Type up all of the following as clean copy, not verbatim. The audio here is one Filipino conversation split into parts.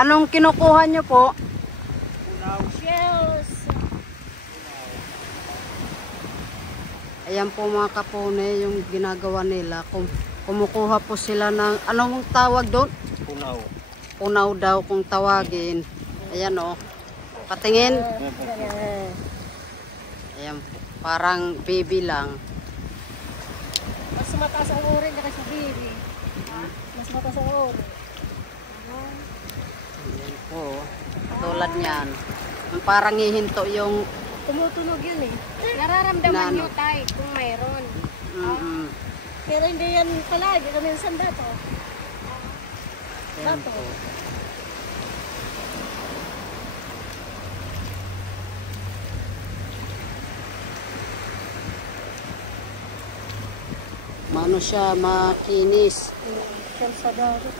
Anong kinukuha nyo po? Shells. Ayan po mga kapune, yung ginagawa nila. Kumukuha po sila ng, anong tawag doon? Punaw. Punaw daw kung tawagin. Ayan o. Patingin. Ayan po. Parang baby lang. Mas mataas ang orin kasi sa baby. Mas mataas ang orin. Ayan po. Tulad niyan. Parang hihinto yung... Tumutunog yun eh. Nararamdaman nyo tayo kung mayroon. Pero hindi yan palagi. Minsan dato. Ayan po. Mano siya makinis. Kalsadado.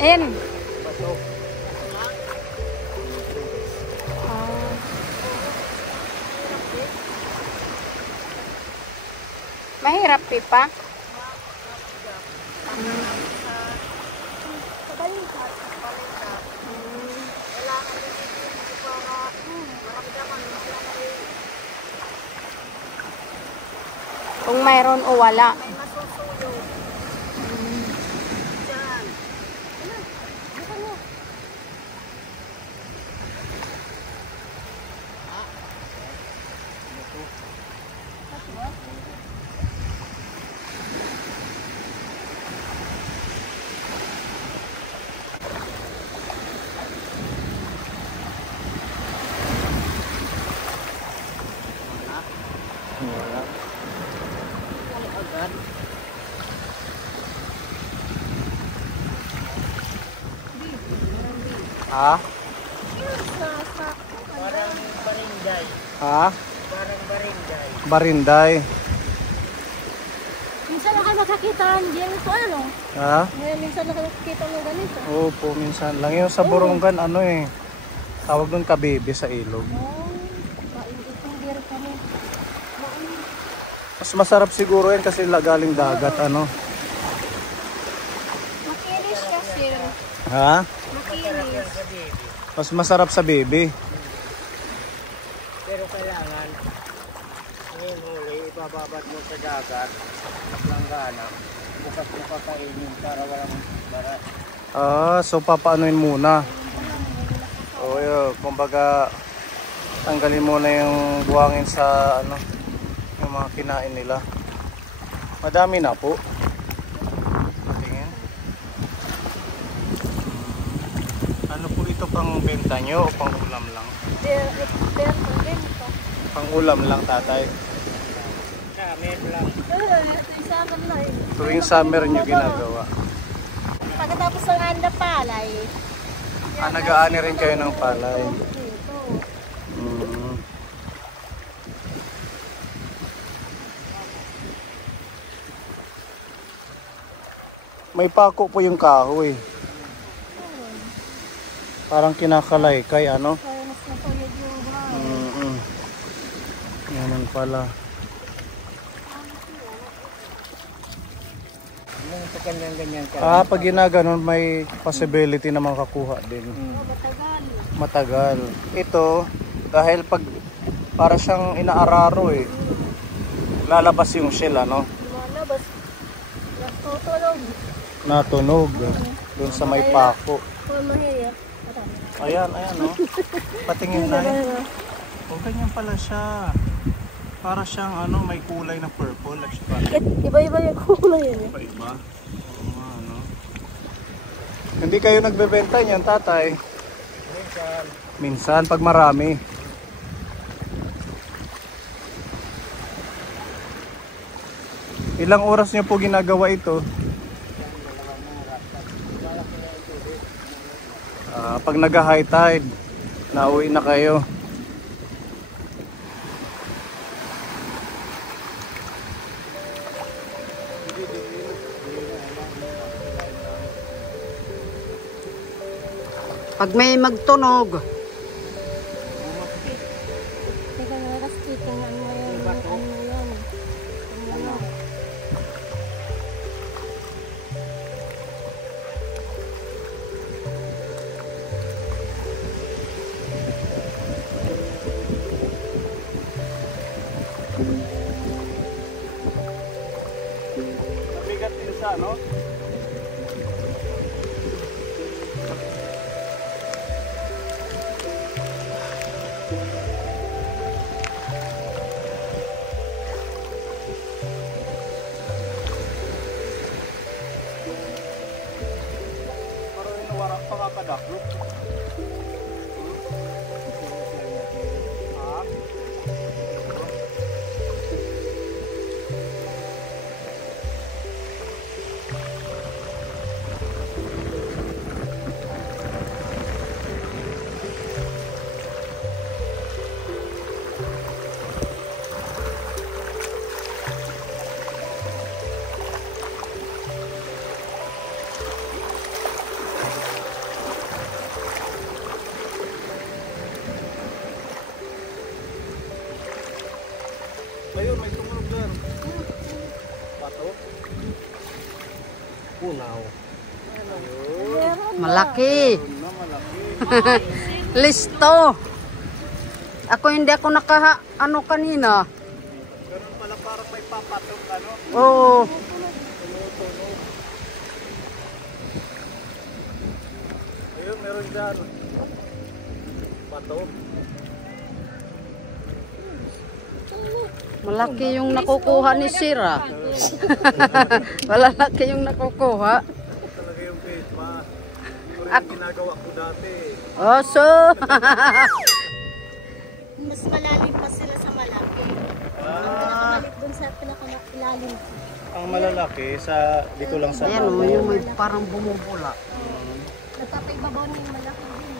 In. Mahirap pipa. Kung mayroon o wala. Ha? Parang barinday. Ha? Parang barinday. Barinday. Minsan lang kayo makakita diyan ito ano? Ha? Minsan lang kayo makakita ng ganito. Opo, minsan lang. Yung sa Borongan, ano eh. Tawag doon kabibi sa ilog. Mas masarap siguro yan kasi galing dagat, ano. Makinis kasi. Ha? Makinis. Mas masarap sa baby. Pero kailangan ngayon huli, ibababad mo sa dagat langgana, bukas mo kakainin para walang barat. So papaanoin muna. O yun, kumbaga tanggalin muna yung buhangin sa ano, yung mga kinain nila. Madami na po. Tingin. Ano po ito, pang benta nyo o pang ulam lang? Pang ulam lang, tatay. Summer lang. Tuwing summer nyo ginagawa. Pagkatapos ng anda palay. Nag-aani rin kayo ng palay. May pako po yung kahoy. Parang kinakalaykay, ano? Kaya mas natuyod yung buhay. Ganun pala. Yung sa ganyan-ganyan ka. Pag ginaganon may possibility na makakuha din. Matagal. Matagal. Ito, dahil pag para siyang inaararo eh. Lalabas yung shell, ano? Lumalabas. Natutulog. Natunog. Doon sa may pako. Kung mahirap. Ayan, oh. Patingin na eh. O, ganyan pala siya. Para siyang ano, may kulay na purple. Iba-iba yung kulay yun. Iba-iba. Oo, ano. Hindi kayo nagbebenta niyan, tatay? Minsan, pag marami. Ilang oras niyo po ginagawa ito? Pag nag-high tide, nauwi na kayo. Pag may magtunog, Teka na, kita nga ngayon. Ano yan? Mabigat din siya, no? Pero inawarang pakakadaklo. Ayun, may tumunog lang. Bato? Punaw. malaki. Ayun na, malaki. Listo. Hindi ako ano kanina. Ganun pala parang may papatok, ano? Oo. Tumutunog. Ayun, meron dyan. Bato. Malaki yung nakukuha ni Sira. Malaki yung nakukuha. Talaga yung bait pa. Ito rin yung ginagawa ko dati. Oso. Mas malalim pa sila sa malaki. Pinakamalit dun sa pinakailalim. Ang malalaki sa dito lang sa Ayan o, yung may parang bumubula. Napapaibabaw na yung malaki din.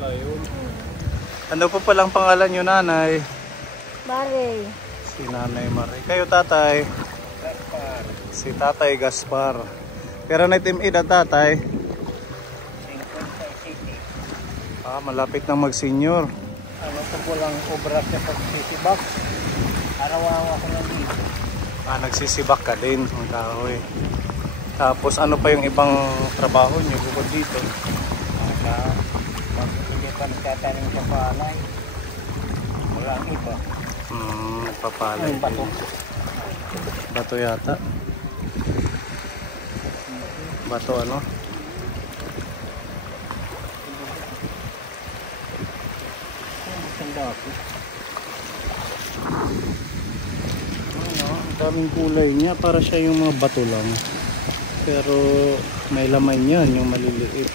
pala yun. Ano po palang pangalan nyo, nanay? Mare. Si Nanay Marie. Kayo, tatay? Gaspar. Si Tatay Gaspar. Pero na Team Ida, tatay? 50 City. Malapit na mag-senior. Ano ko po lang obra sa pagsisibak. Araw-araw ako lang dito. Nagsisibak ka din, ang kahoy. Tapos ano pa yung ibang trabaho nyo bukod dito? Hindi pa nagtatanim sa palay. Wala ang iba. Nagpapalay Bato. din. Bato yata. Bato ano? Maganda ako. Ang daming kulay niya, para siya yung mga bato lang. Pero may laman yan, yung maliliit.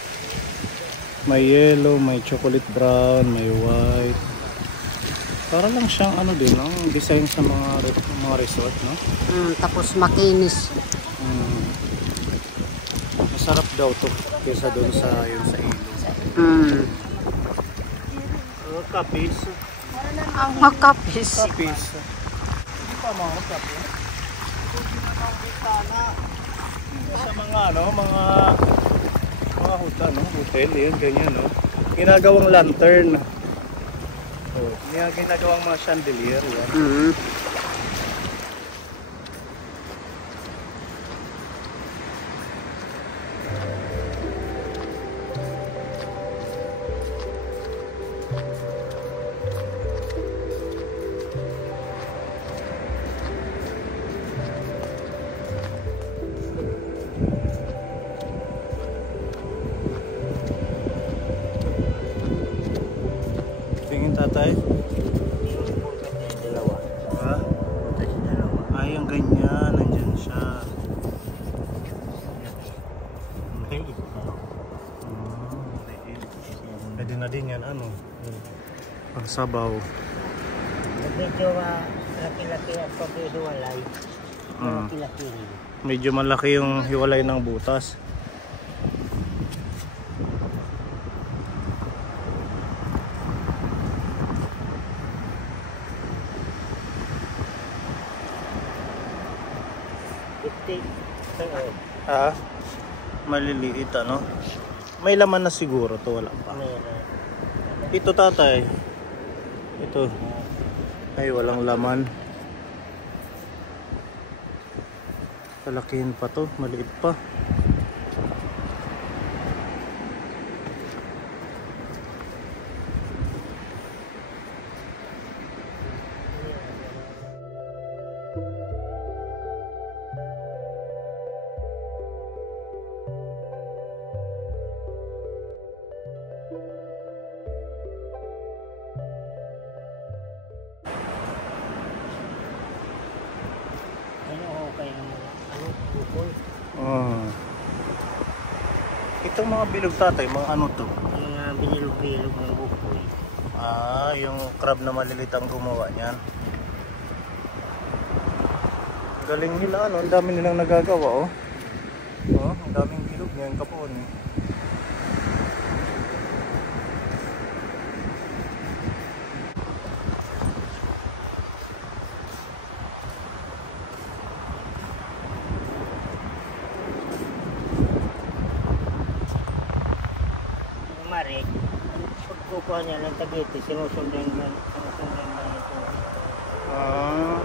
May yellow, may chocolate brown, may white. Para lang siyang ano din, no? Design sa mga resort, no? Tapos makinis. Masarap daw to kaysa doon sa yun sa ilog. Kapis. Ang makapis. Kapis. Hindi pa mga kapis. Sa mga ano, mga hotel, no? Hotel, yun, ganyan, no? Ginagawang lantern. Yung ginagawang mga chandelier yan. Mm. Tingin tatay. Dalawa. Ha? Punta si dalawa. Ay, ang ganyan. Nandyan siya. Maliit. Pwede na din yan, ano? Pagsabaw. Medyo laki-laki at pag-ihiwalay. Laki-laki rin. Medyo malaki yung hiwalay ng butas. Ha? Maliliit, ano? May laman na siguro to, wala pa. Ito tatay. Ito. Ay, walang laman. Palakihin pa to, maliit pa. Itong mga bilog tatay, mga ano to? Mga binilog-bilog ng bukoy. Ah, yung crab na maliliit ang gumawa niyan. Galing nila, ano? Ang dami nilang nagagawa, oh. Oh, ang daming bilog niyan kapon. Mari, pagkukuha niya ng Tagiti, sinusundan lang ito. Ah,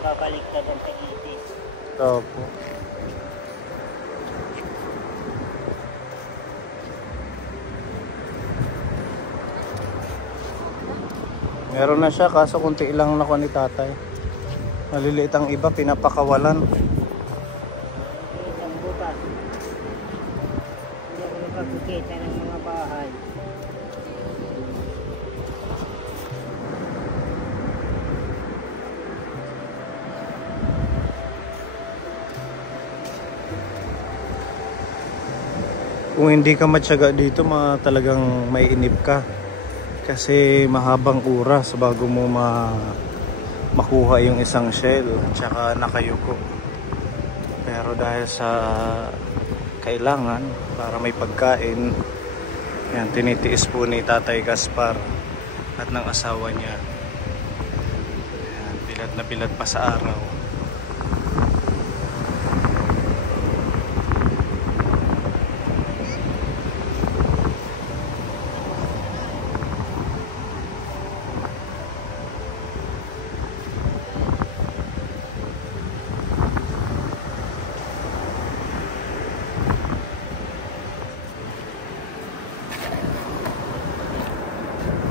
Babaliktad ang Tagiti. tapo. Meron na siya, kaso kunti lang nakuha ni tatay. Maliliit ang iba, pinapakawalan. Ang butas. Hindi ako nakakikita ng mga bahay. Kung hindi ka matyaga dito, talagang maiinip ka. Kasi mahabang oras bago mo makuha yung isang shell at saka nakayuko. Pero dahil sa kailangan para may pagkain, yan, tinitiis po ni Tatay Gaspar at ng asawa niya. Yan, bilad na bilad pa sa araw.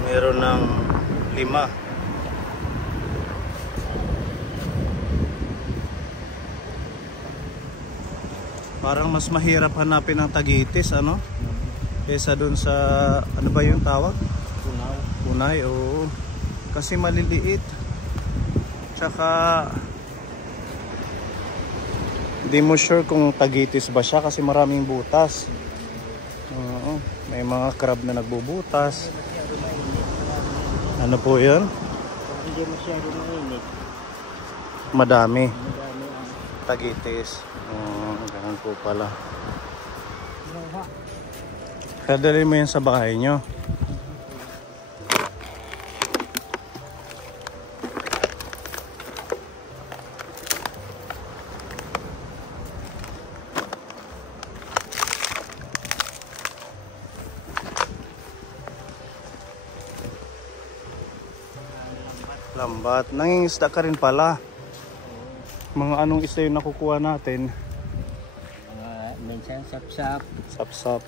Meron ng 5. Parang mas mahirap hanapin ang tagitis, ano? Kesa dun sa, ano ba yung tawag? Punaw. Punay, oo. Kasi maliliit. Tsaka hindi mo sure kung tagitis ba siya kasi maraming butas. Oo, may mga crab na nagbubutas. Ano po yun? Kung hindi masyado mainit, Madami. madami ang Tagitis. Ganun po pala. luha. Kaya dalhin mo yan sa bahay nyo. Lambat. Nangingisda ka rin pala. Mga anong isda yung nakukuha natin? Minsan sapsap. Sapsap.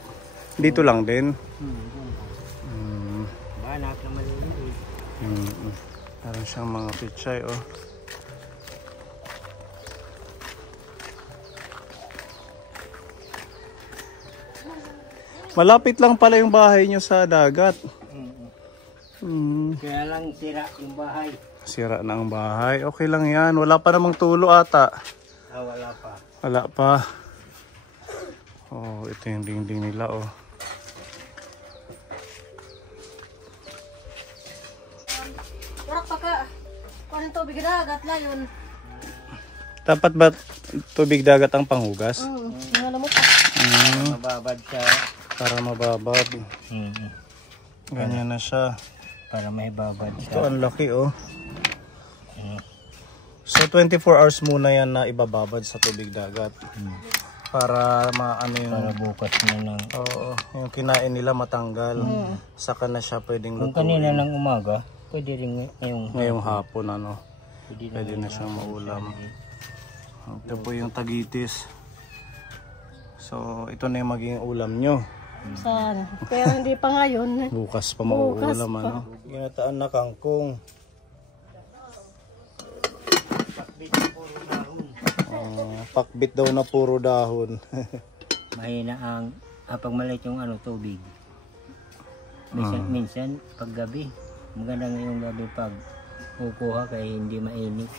Dito lang din? Banak na maliliit. Meron siyang mga pichay, oh. Malapit lang pala yung bahay nyo sa dagat. Kaya lang sira yung bahay. Sira na ang bahay. Okay lang yan. Wala pa namang tulo ata. Wala pa. Wala pa. Oh, ito yung dingding nila, oh. Warak pa ka. Kung anong tubig na dagat la yun. Dapat ba tubig dagat ang panghugas? Yung alam mo pa. Mababad siya. Para mababad. Ganyan na siya. Para may babad Ito siya. ang laki, oh. So 24 hours muna yan na ibababad sa tubig dagat. Para maano yung... Para bukas na lang. Oo, yung kinain nila matanggal. Saka na siya pwedeng Kung lutuin. kanina ng umaga, pwede rin Ngayong hapon, ano. Pwede Pwede na siyang maulam. Ito po yung tagitis. So ito na yung magiging ulam nyo. Sana. Pero hindi pa ngayon. Bukas pa Bukas mauulam, pa. ano. Ginataan na kangkong. Pakbit daw na puro dahon. Mahina ang pag maliit yung tubig. Minsan pag gabi. Maganda ngayong gabi pag kukuha kaya hindi mainit.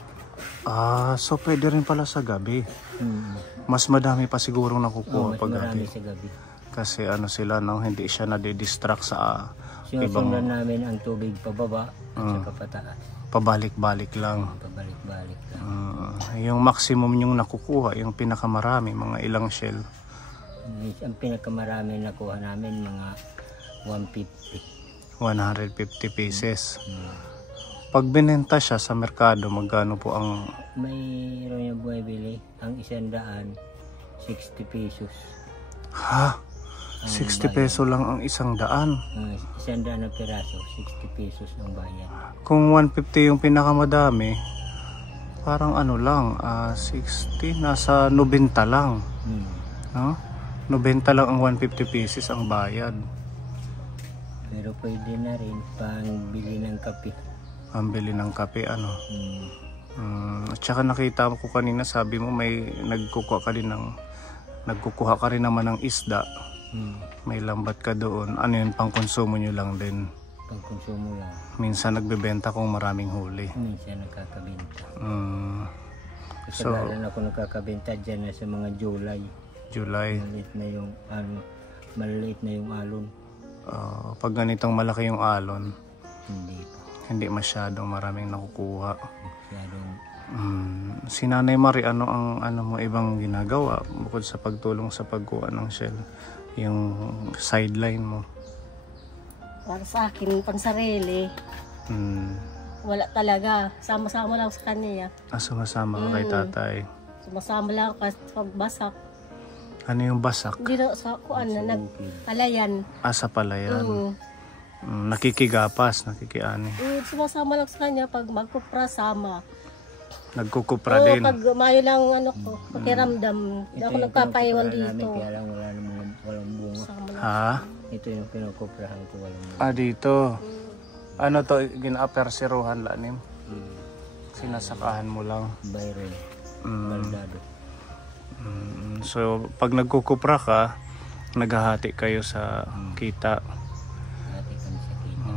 So pwede rin pala sa gabi. Mas madami pa siguro nakukuha Mas pag marami gabi. sa gabi. Kasi sila, no, hindi siya nade-distract sa Sinusundan namin ang tubig pababa at saka pataas. pabalik-balik lang. Pabalik-balik lang. Yung maximum yung nakukuha, yung pinakamarami, mga ilang shell. Ang pinakamarami nakuha namin mga 150. 150 pieces. Pag binenta siya sa merkado, magkano po ang... Mayroon yung bumibili. Ang 100, 60 pesos. Ha? 60 peso lang ang 100. 100 na piraso, 60 pesos ang bayan. Kung 150 yung pinakamadami, parang lang, 60, nasa 90 lang. No? 90 lang ang 150 pieces ang bayad. Pero pwede na rin pangbili ng kape. Ang bili ng kape, ano. At saka nakita ko kanina, sabi mo may nagkukuha ka rin naman ng isda. May lambat ka doon. Ano yun, pang konsumo nyo lang din? Pang konsumo lang. Minsan nagbebenta kung maraming huli. Minsan nakakabenta. So, Kasagalan ako nakakabenta dyan na sa mga July. Maliit na yung alon. Pag ganitong malaki yung alon, Hindi pa. hindi masyadong maraming nakukuha. Masyadong Si Nanay Marie, ano mo ibang ginagawa bukod sa pagtulong sa pagkuha ng shell? Yung sideline mo. Para sa akin, pang sarili. Wala talaga. Sama-sama lang sa kanya. Sumasama ka kay tatay. Sumasama lang kasi pagbasak. Ano yung basak? Hindi na sa kuan na nag-alayan. Asa pala yan. Nakikigapas, nakikiani. Sumasama lang sa kanya pag magkupra sama. Nagkukupra Oo, din. pag mayo lang pakiramdam. Hindi ako nagpapaiwan dito. kaya lang walang bunga. Sama lang. Ha? Ito yung pinukuprahan ko, walang bunga. Dito. Ano to, gina-apersiruhan lanim? Sinasakahan mo lang. Byron. Baldado. So, pag nagkukupra ka, naghahati kayo sa kita. Dati kami sa kita.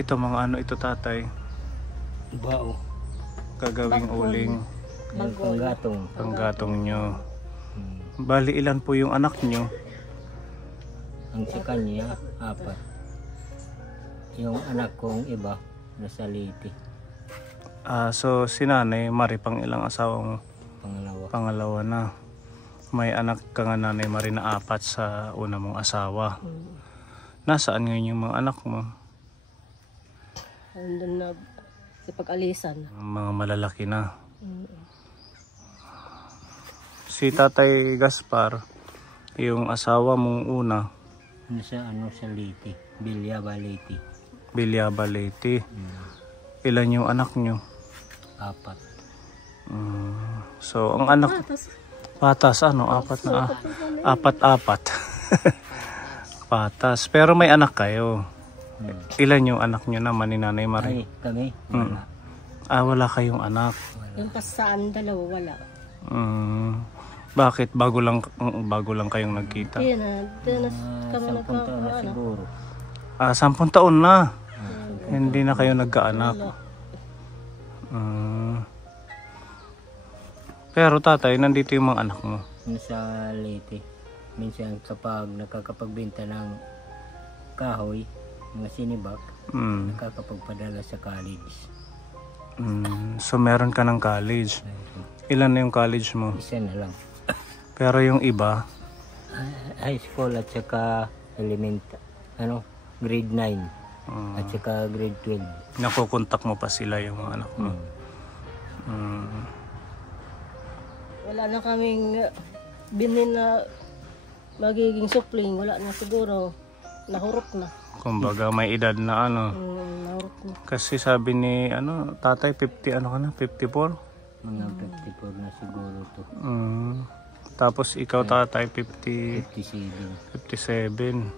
Ito, mga ito tatay? Bao. Gagawing uling. Yung panggatong. Panggatong nyo. Bali, ilan po yung anak nyo? Ang sa kanya, 4. Yung anak kong iba, nasa Leyte. So, si Nanay Marie, pang ilang asawa mo? Pangalawa. Pangalawa na. May anak ka nga, Nanay Marie, na 4 sa una mong asawa. Nasaan ngayon yung mga anak mo? Andun na sa pag-alisan. Mga malalaki na. Si Tatay Gaspar, yung asawa mong una, Nasa sa Leyte. Bilyaba, Leyte. Bilyaba Leyte. Ilan yung anak nyo? 4. So, ang anak... Patas, ano? Apat. Patas. Pero may anak kayo. Ilan yung anak nyo naman ni Nanay Marie? Ay, kami, wala. Wala kayong anak. Yung pasaan, dalawa, wala. Bakit? Bago lang kayong nagkita? Hindi na kami 10 taon na nagkakaano. siguro. 10 taon na. Hindi na kayo nagkaanak. Pero tatay, nandito yung mga anak mo. Sa Leyte. Minsan kapag nakakapagbenta ng kahoy, mga sinibak, nakakapagpadala sa college. So meron ka ng college. Ilan na yung college mo? Isa na lang. Pero yung iba? High school at saka grade 9 at saka grade 12. Nakukontak mo pa sila yung mga anak mo? Wala na kaming binin na magiging supling. Wala na siguro. Nahurot na. Kumbaga may edad na ano. Nahurot na. Kasi sabi ni tatay 50 54? Mga 54 na siguro to. Tapos ikaw tatay 57. 57.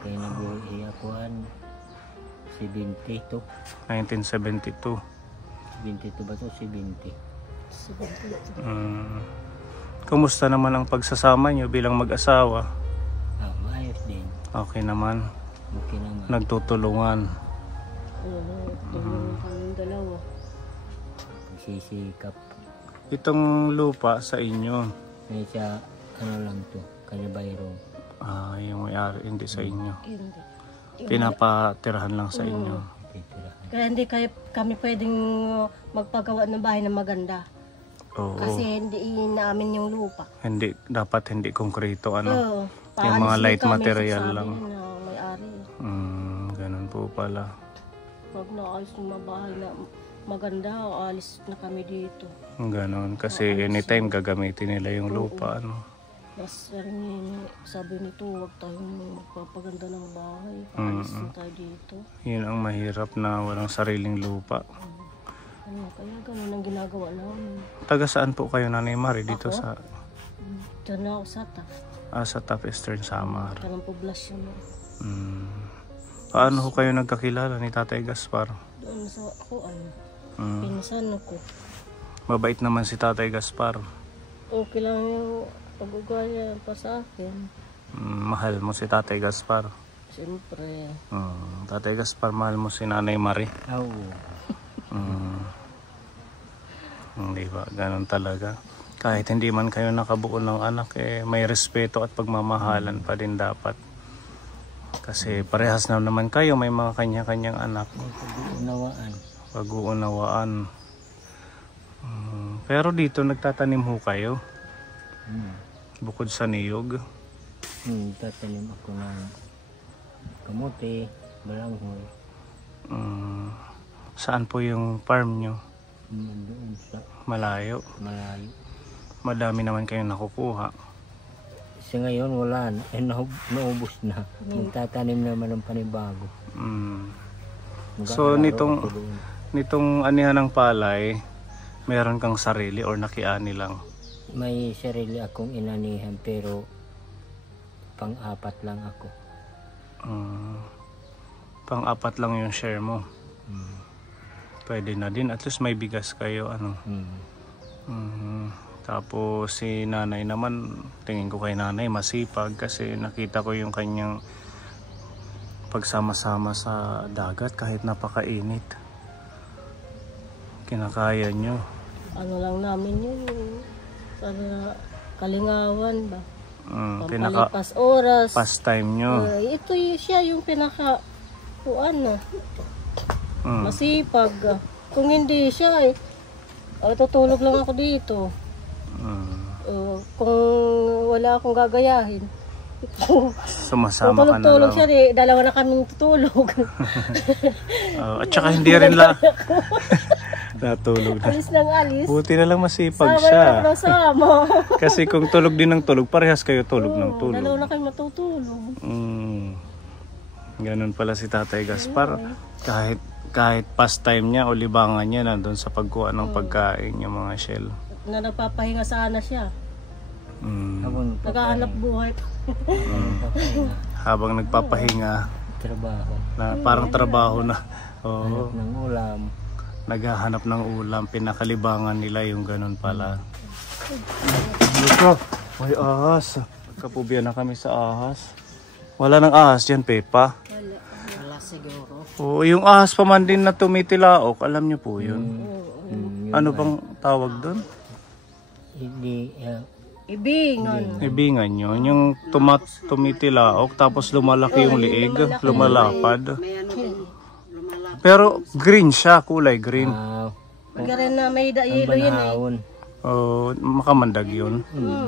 Kaya nag-uwi akuan 70 to. 1972. 72 ba to? 70. Kumusta naman ang pagsasama nyo bilang mag-asawa? Maayos din. Okay naman. Okay naman. Nagtutulungan. Tulungan kaming dalawa. Sisikap. Itong lupa sa inyo, May siya, lang to, Kalibayro. yung may-ari, hindi sa inyo. Hindi. Pinapatirahan lang sa inyo. Kaya hindi kami pwedeng magpagawa ng bahay na maganda. Oo. Kasi hindi namin yung lupa. Dapat hindi konkreto, ano? Oo. Yung mga Paalis light kami, material sabi lang. na may-ari. Ganun po pala. Pag naayos yung mga bahay na maganda, alis na kami dito. Ganun. Kasi anytime gagamitin nila yung lupa, ano? Mas sabi nito, huwag tayong magpapaganda ng bahay. Alis na tayo dito. Yun ang mahirap na walang sariling lupa. Kaya ganun ang ginagawa namin. Taga saan po kayo, Nanay Marie? Dito Ako? sa... Diyan na ako sa TAF. sa Top Eastern Samar. Parang poblasyon na. Paano ho kayo nagkakilala ni Tatay Gaspar? Doon sa ako, pinsan ko. Mabait naman si Tatay Gaspar. Okay lang yung pag-ugaya pa sa akin. Mahal mo si Tatay Gaspar. Siyempre. Tatay Gaspar, mahal mo si Nanay Marie. Oo. Di ba? Ganun talaga. Kahit hindi man kayo nakabuo ng anak, may respeto at pagmamahalan pa din dapat. Kasi parehas na naman kayo, may mga kanya-kanyang anak. Pag-uunawaan. Pag-uunawaan. Pero dito nagtatanim ho kayo? Bukod sa niyog? Tatanim ako ng kamote, balanghoy. Saan po yung farm nyo? Doon sa Malayo? malayo. Madami naman kayong nakukuha. Kasi ngayon wala na, naubos na. Magtatanim naman ng panibago. So Mag-aalaro ako doon. nitong anihan ng palay, meron kang sarili or nakiani lang? May sarili akong inanihan pero pang-apat lang ako. Pang-apat lang yung share mo. Pwede na din, at least may bigas kayo, ano. Tapos si nanay naman, tingin ko kay nanay masipag kasi nakita ko yung kanyang pagsama-sama sa dagat kahit napakainit. Kinakaya nyo. Ano lang namin yun. Para kalingawan ba? Pinaka Pampalipas oras. pastime nyo. Ito siya yung pinaka masipag. Kung hindi siya tutulog lang ako dito. Kung wala akong gagayahin. Sumasama ka na Tulog lang. siya, dalawa na kaming tutulog. At saka hindi rin lang natulog na. Alis ng alis. Buti na lang masipag Sama siya. na ako sama. Kasi kung tulog din ng tulog, parehas kayo tulog ng tulog. Dalawa na kayo matutulog. Ganun pala si Tatay Gaspar. Kahit pastime niya o libangan niya nandun sa pagkuha ng pagkain yung mga shell. Na nagpapahinga sana siya. Mm. Naghahanap buhay. Habang nagpapahinga, Trabaho. parang trabaho na. Oo. Ng ulam. Naghahanap ng ulam, pinakalibangan nila yung ganun pala. Luka, may ahas. Kapubian na kami sa ahas. Wala nang ahas dyan, Pepa. Wala siguro. Oo, yung ahas pa man din na tumitilaok, alam niyo po yun. Ano bang tawag doon? Hindi, Ibingan. Ibingan yun. Yung tumitilaok, tapos lumalaki yung liig, lumalapad. May ano din, lumalapad. Pero green siya, kulay green. Pagkarin na may yelo yun eh. Banahon. Makamandag yun.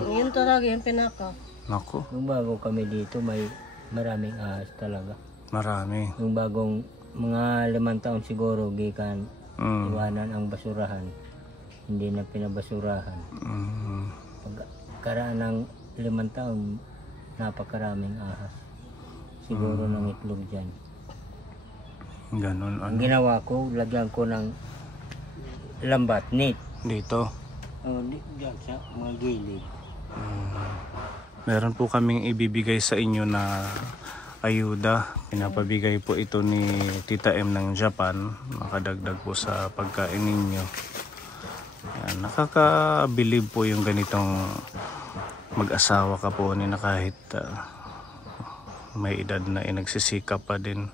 Yun talaga yung pinaka. Nako, Nung bago kami dito, may maraming ahas talaga. marami. Nung bagong mga 5 taon siguro, gikan iwanan ang basurahan. Hindi na pinabasurahan. Pagkaraan ng 5 taon, napakaraming ahas. Siguro ng itlog dyan. Ganon, Ang ginawa ko, lagyan ko ng lambat, net. dito. Diyan sa mga gilid. Meron po kaming ibibigay sa inyo na ayuda. Pinapabigay po ito ni Tita M ng Japan. Makadagdag po sa pagkain ninyo. Yan, nakakabilib po yung ganitong mag-asawa ka po ni na kahit may edad na nagsisikap pa din.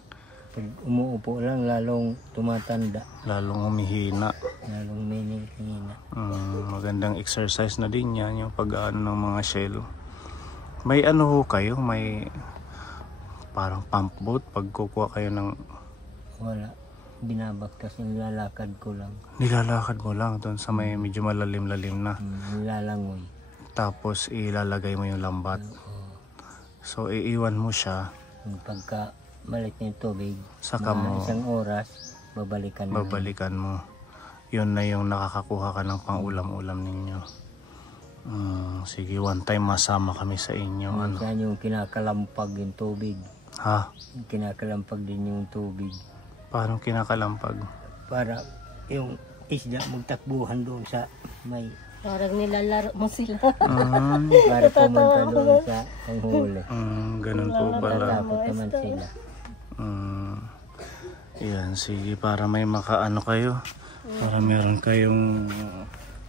Pag umuupo lang, lalong tumatanda. Lalong humihina. Lalong minihina. Magandang exercise na din yan, yung pag-ano ng mga shell. May ano ho kayo? May parang pump boat pag kukuha kayo ng... Wala. Binabaktas, nilalakad ko lang. Nilalakad mo lang doon sa may medyo malalim-lalim na. Nilalangoy. Tapos ilalagay mo yung lambat. So iiwan mo siya. Pagka malit na yung tubig, Saka mga mo isang oras, babalikan na. babalikan mo. Yun na yung nakakakuha ka ng pang-ulam-ulam ninyo. Sige, one time masama kami sa inyo. Ano? Minsan yung kinakalampag yung tubig. Ha? Kinakalampag din yung tubig. Parang kinakalampag. Para yung isda magtakbuhan doon sa may... Parang nilalaro mo sila. Para pumunta doon sa panghuli. Ganun po pala. Tatakot naman sila. Yan, sige, para may makaano kayo. Para meron kayong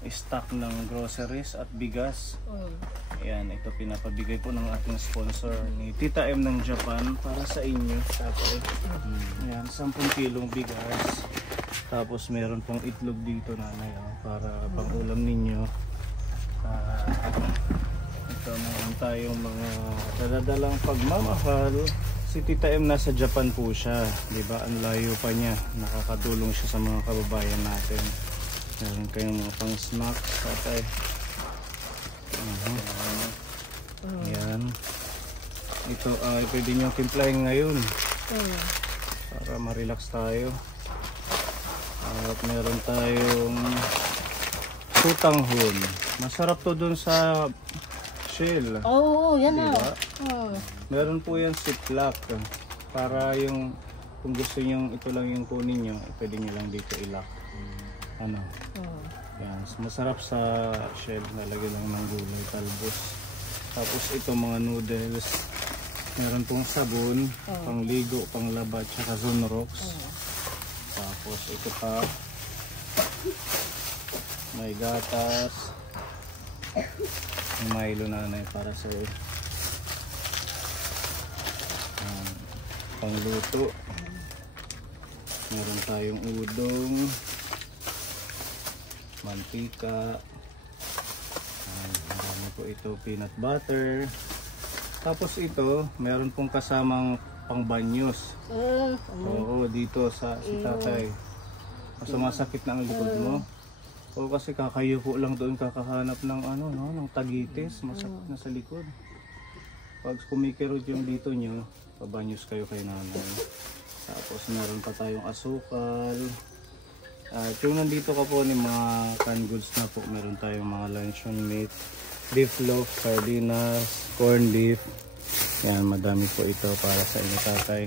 stock ng groceries at bigas. Yan, ito pinapabigay po ng ating sponsor ni Tita M ng Japan para sa inyo. Tapos, yan, 10 kilong bigas. Tapos meron pong itlog dito, nanay, para pang-ulam ninyo. Ito, meron tayong mga daladalang pagmamahal. Si Tita M nasa Japan po siya, di ba? Ang layo pa niya. Nakakatulong siya sa mga kababayan natin. Meron kayong mga pang-snack, tatay. Yan. Ito ay pwede nyo timplahin ngayon. Para ma-relax tayo. At meron tayong tutanghon. Masarap to dun sa shell. Oo, yan na. Diba? Meron po yan ziplock. Para yung kung gusto nyo ito lang yung kunin nyo, pwede nyo lang dito ilock. Ano? Yan. Masarap sa shell. Nalagay lang ng gulay, talbos. Tapos ito mga noodles. Meron pong sabon, pangligo, panglaba, tsaka Zonrox. Tapos ito pa. May gatas. May Milo nanay para sa pangluto. Meron tayong udong, mantika. Marami po ito, peanut butter. Tapos ito, meron pong kasamang pangbanyos. Oo, dito sa si tatay. Sumasakit na ang likod mo. O kasi kakayuko lang doon, kakahanap ng ano, no, ng tagitis, masakit na sa likod. Pag kumikirot yung dito nyo, pabanyos kayo kay nanay. Tapos meron pa tayong asukal. At yung nandito ka po ni mga canned goods na po, meron tayong mga luncheon meat, beef loaf, sardinas, corned beef. Yan, madami po ito para sa inyo tatay.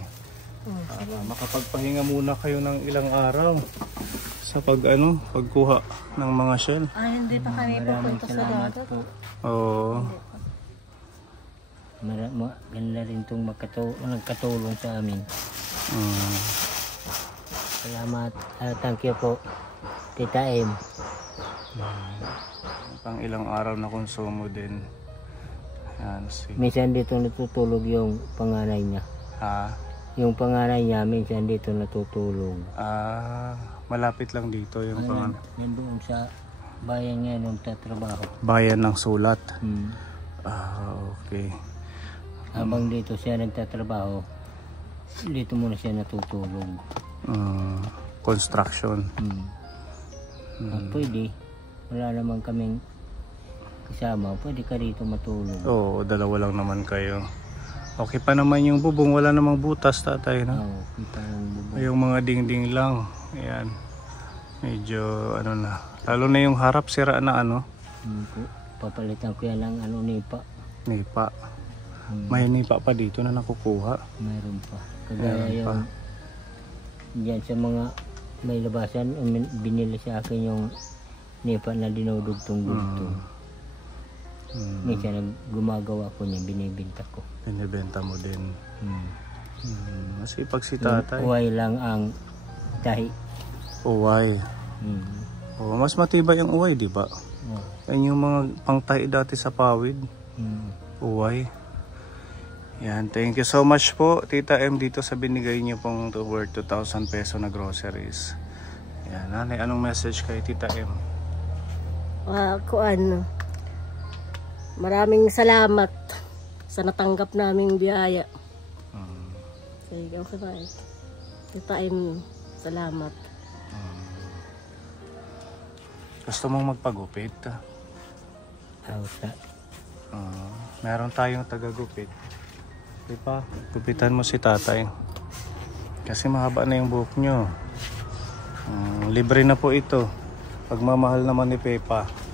Makapagpahinga muna kayo ng ilang araw sa pagkuha ng mga shell. Ay, hindi pa kami Maraming pupunta sa salamat dagat. po. Oo. Ganda rin itong nagkatulong sa amin. Mm. Salamat. Thank you po, Tita M. Pang ilang araw na konsumo din. Yan, Minsan dito natutulog yung panganay niya. Ha? Yung panganay niya, minsan dito natutulog. Malapit lang dito yung Nandoon sa bayan niya nung tatrabaho. bayan ng Sulat. Hmm. Okay. Habang dito siya nagtatrabaho, dito muna siya natutulog. Construction. Pwede. Wala naman kaming kasama. Pwede ka dito matulog. Oo, dalawa lang naman kayo. Okay pa naman yung bubong, wala namang butas, tatay, no? Oo, kita yung bubong. Yung mga dingding lang. Ayan. Medyo na. Lalo na yung harap sira na Papalitan ko yan ng nipa. nipa. May nipa pa dito na nakukuha. Mayroon pa. Kagaya Mayroon pa. yung dyan sa mga may labasan, binili sa akin yung nipa na dinudugtong-dugtong. Minsan gumagawa ko niya, binibinta ko. Binibenta mo din. Masipag si tatay. Uway lang ang tahi. Uway. Mas matibay ang uway, di ba? Yan yung mga pangtahi dati sa pawid. Uway. Yan, thank you so much po, Tita M, dito sa binigay niyo pong worth 2,000 peso na groceries. Yan, nanay, anong message kay Tita M? Maraming salamat sa natanggap naming biyaya. Sige, okay ba? Tita M, salamat. Gusto mong magpagupit? Meron tayong tagagupit. Di ba? Gupitan mo si tatay. Kasi mahaba na yung buhok nyo. Libre na po ito. Pagmamahal naman ni Pepa.